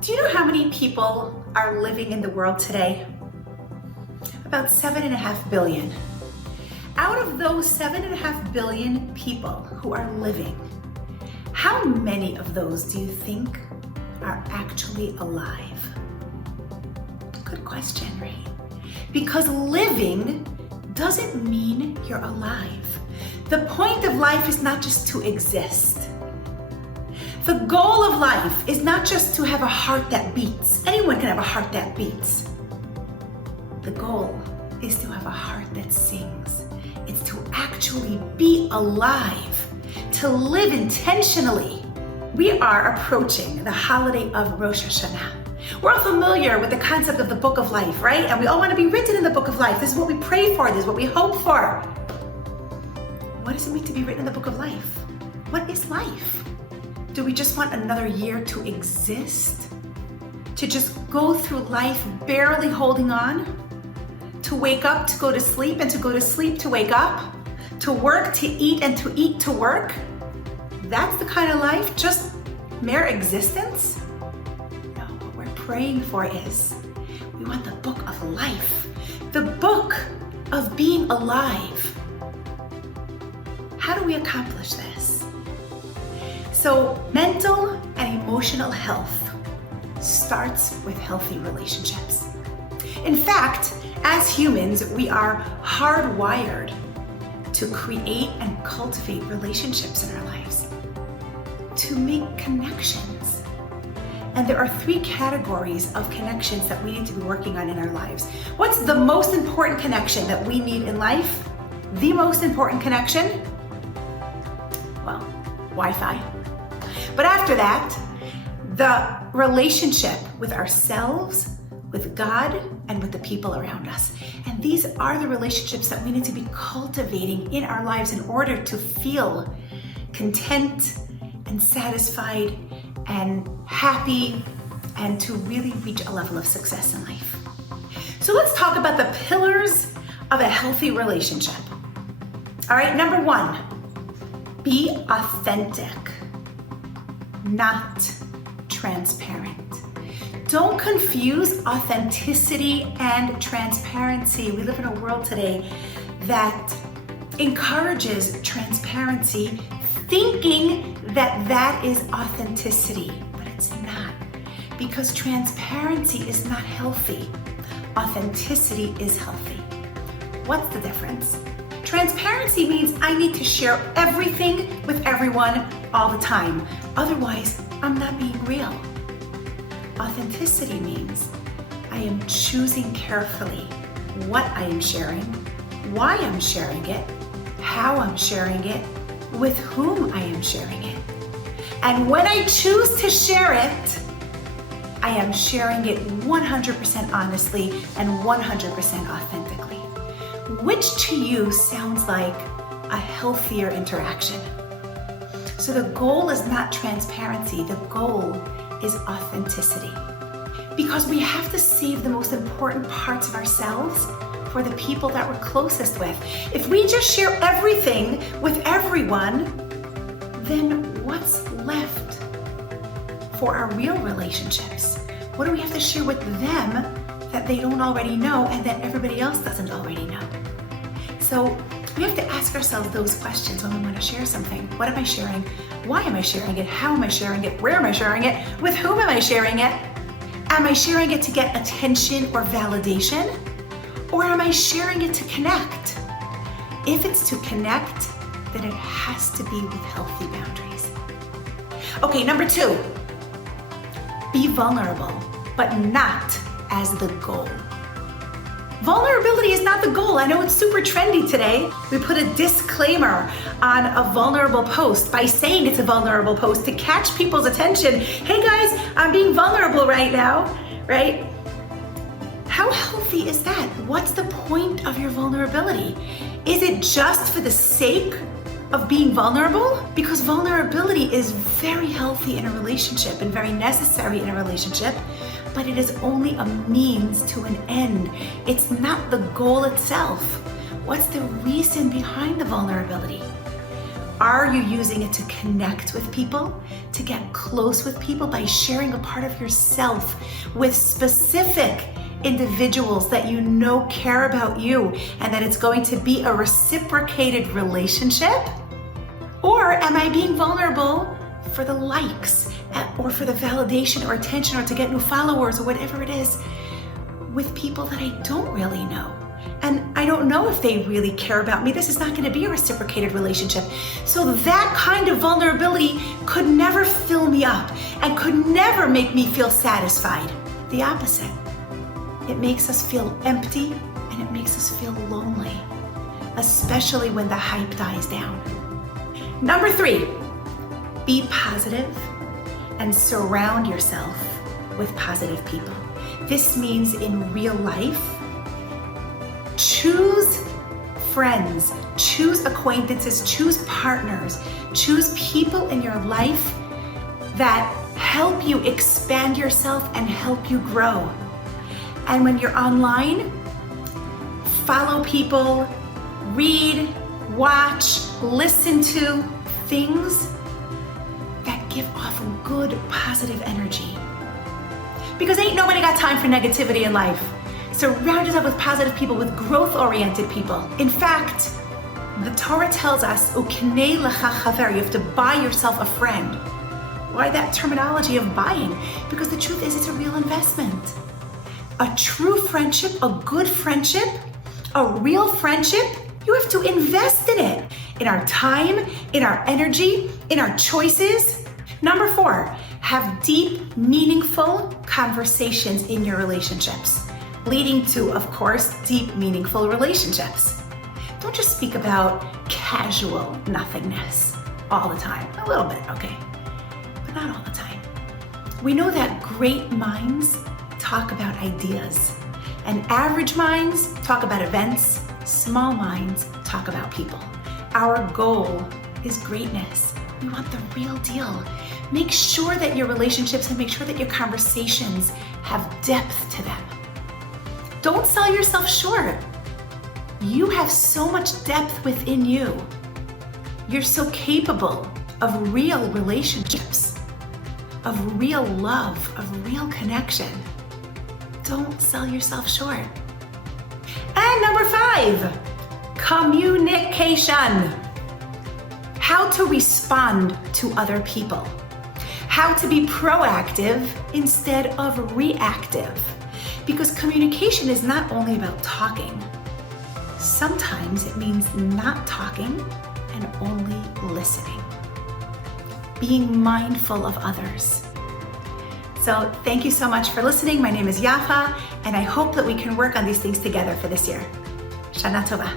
Do you know how many people are living in the world today? About 7.5 billion. Out of those 7.5 billion people who are living, how many of those do you think are actually alive? Good question, right? Because living doesn't mean you're alive. The point of life is not just to exist. The goal of life is not just to have a heart that beats. Anyone can have a heart that beats. The goal is to have a heart that sings. It's to actually be alive, to live intentionally. We are approaching the holiday of Rosh Hashanah. We're all familiar with the concept of the book of life, right? And we all want to be written in the book of life. This is what we pray for. This is what we hope for. What does it mean to be written in the book of life? What is life? Do we just want another year to exist? To just go through life barely holding on? To wake up, to go to sleep, and to go to sleep, to wake up? To work, to eat, and to eat, to work? That's the kind of life? Just mere existence? No, what we're praying for is we want the book of life, the book of being alive. How do we accomplish this? So mental and emotional health starts with healthy relationships. In fact, as humans, we are hardwired to create and cultivate relationships in our lives, to make connections. And there are 3 categories of connections that we need to be working on in our lives. What's the most important connection that we need in life? The most important connection? Well, Wi-Fi. But after that, the relationship with ourselves, with God, and with the people around us. And these are the relationships that we need to be cultivating in our lives in order to feel content and satisfied and happy and to really reach a level of success in life. So let's talk about the pillars of a healthy relationship. All right, number 1, be authentic, not transparent. Don't confuse authenticity and transparency. We live in a world today that encourages transparency, thinking that that is authenticity, but it's not, because transparency is not healthy. Authenticity is healthy. What's the difference? Transparency means I need to share everything with everyone all the time. Otherwise, I'm not being real. Authenticity means I am choosing carefully what I am sharing, why I'm sharing it, how I'm sharing it, with whom I am sharing it. And when I choose to share it, I am sharing it 100% honestly and 100% authentically. Which to you sounds like a healthier interaction? So the goal is not transparency, the goal is authenticity. Because we have to save the most important parts of ourselves for the people that we're closest with. If we just share everything with everyone, then what's left for our real relationships? What do we have to share with them that they don't already know and that everybody else doesn't already know? So we have to ask ourselves those questions when we want to share something. What am I sharing? Why am I sharing it? How am I sharing it? Where am I sharing it? With whom am I sharing it? Am I sharing it to get attention or validation? Or am I sharing it to connect? If it's to connect, then it has to be with healthy boundaries. Okay, number 2, be vulnerable, but not as the goal. Vulnerability is not the goal. I know it's super trendy today. We put a disclaimer on a vulnerable post by saying it's a vulnerable post to catch people's attention. Hey guys, I'm being vulnerable right now, right? How healthy is that? What's the point of your vulnerability? Is it just for the sake of being vulnerable? Because vulnerability is very healthy in a relationship and very necessary in a relationship, but it is only a means to an end. It's not the goal itself. What's the reason behind the vulnerability? Are you using it to connect with people, to get close with people by sharing a part of yourself with specific individuals that you know care about you and that it's going to be a reciprocated relationship? Or am I being vulnerable for the likes or for the validation or attention or to get new followers or whatever it is with people that I don't really know? And I don't know if they really care about me. This is not going to be a reciprocated relationship. So that kind of vulnerability could never fill me up and could never make me feel satisfied. The opposite. It makes us feel empty and it makes us feel lonely, especially when the hype dies down. Number 3, be positive and surround yourself with positive people. This means in real life, choose friends, choose acquaintances, choose partners, choose people in your life that help you expand yourself and help you grow. And when you're online, follow people, read, watch, listen to things that give off a good, positive energy. Because ain't nobody got time for negativity in life. Surround yourself with positive people, with growth-oriented people. In fact, the Torah tells us, "Ukinei lecha chaver," you have to buy yourself a friend. Why that terminology of buying? Because the truth is, it's a real investment. A true friendship, a good friendship, a real friendship, you have to invest in it. In our time, in our energy, in our choices. Number 4, have deep, meaningful conversations in your relationships, leading to, of course, deep, meaningful relationships. Don't just speak about casual nothingness all the time. A little bit, okay, but not all the time. We know that great minds talk about ideas, and average minds talk about events, small minds talk about people. Our goal is greatness. We want the real deal. Make sure that your relationships and make sure that your conversations have depth to them. Don't sell yourself short. You have so much depth within you. You're so capable of real relationships, of real love, of real connection. Don't sell yourself short. And number 5, communication. How to respond to other people. How to be proactive instead of reactive. Because communication is not only about talking. Sometimes it means not talking and only listening. Being mindful of others. So thank you so much for listening. My name is Yaffa, and I hope that we can work on these things together for this year. Shana Tova.